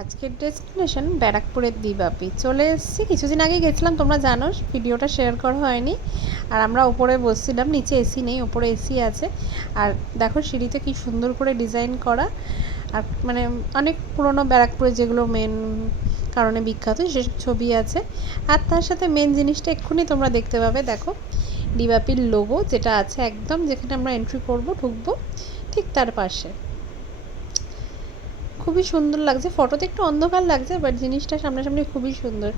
আজকের ডেস্টিনেশন ব্যারাকপুরের দ্বিবাপি। চলে এসেছি, কিছুদিন আগে গেছিলাম, তোমরা জানো, ভিডিওটা শেয়ার করা হয়নি। আর আমরা ওপরে বসছিলাম, নিচে এসি নেই, ওপরে এসি আছে। আর দেখো সিঁড়িতে কি সুন্দর করে ডিজাইন করা। আর মানে অনেক পুরনো ব্যারাকপুরে যেগুলো মেন কারণে বিখ্যাত সেসব ছবি আছে। আর তার সাথে মেন জিনিসটা এক্ষুনি তোমরা দেখতে পাবে, দেখো দ্বিবাপির লোগো যেটা আছে একদম যেখানে আমরা এন্ট্রি করব, ঢুকবো, ঠিক তার পাশে। খুবই সুন্দর লাগছে, ফটোতে একটু অন্ধকার লাগছে, বাট জিনিসটা সামনাসামনি খুবই সুন্দর।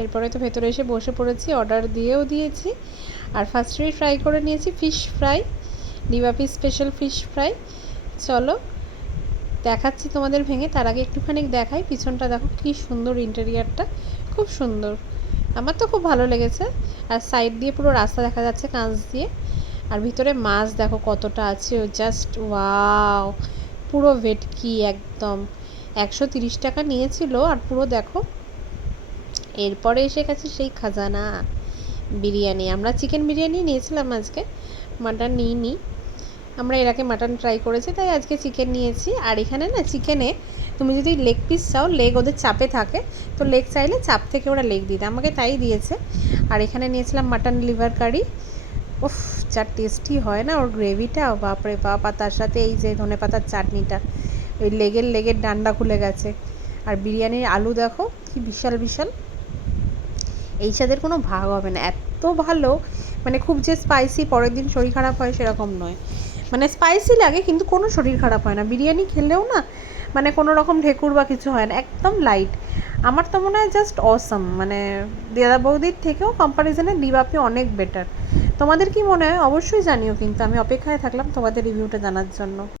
এরপরে তো ভেতরে এসে বসে পড়েছি, অর্ডার দিয়েও দিয়েছি। আর ফার্স্টেই ফ্রাই করে নিয়েছি ফিশ ফ্রাই, দ্বিবাপি স্পেশাল ফিশ ফ্রাই। চলো দেখাচ্ছি তোমাদের ভেঙে, তার আগে একটুখানি দেখাই পিছনটা, দেখো কি সুন্দর ইন্টেরিয়ারটা, খুব সুন্দর, আমার তো খুব ভালো লেগেছে। আর সাইড দিয়ে পুরো রাস্তা দেখা যাচ্ছে কাঁচ দিয়ে। আর ভিতরে মাছ দেখো কতটা আছে, জাস্ট ওয়াও, পুরো ভেটকি একদম। 130 টাকা নিয়েছিল। আর পুরো দেখো, এরপরে এসে গেছে সেই খাজানা বিরিয়ানি। আমরা চিকেন বিরিয়ানি নিয়েছিলাম আজকে, মাটন নিইনি। আমরা এর আগে মাটন ট্রাই করেছি, তাই আজকে চিকেন নিয়েছি। আর এখানে না চিকেনে তুমি যদি লেগ পিস চাও, লেগ ওদের চাপে থাকে, তো লেগ চাইলে চাপ থেকে ওরা লেগ দিতে, আমাকে তাই দিয়েছে। আর এখানে নিয়েছিলাম মাটন লিভার কারি। উফ, যা টেস্টি হয় না ওর গ্রেভিটা, বাপরে বাপ। আর তার সাথে এই যে ধনেপাতার চাটনিটা, ওই লেগের ডান্ডা খুলে গেছে। আর বিরিয়ানির আলু দেখো কি বিশাল বিশাল, এই স্বাদের কোনো ভাগ হবে না, এত ভালো। মানে খুব যে স্পাইসি পরের দিন শরীর খারাপ হয় সেরকম নয়, মানে স্পাইসি লাগে কিন্তু কোনো শরীর খারাপ হয় না। বিরিয়ানি খেলেও না মানে কোনো রকম ঢেকুর বা কিছু হয় না, একদম লাইট। আমার তো মনে হয় জাস্ট অসম, মানে দাদা বৌদির থেকেও কম্পারিজনে দ্বিবাপি অনেক বেটার। তোমাদের কি মনে হয় অবশ্যই জানিও, কিন্তু আমি অপেক্ষায় থাকলাম তোমাদের রিভিউটা জানার জন্য।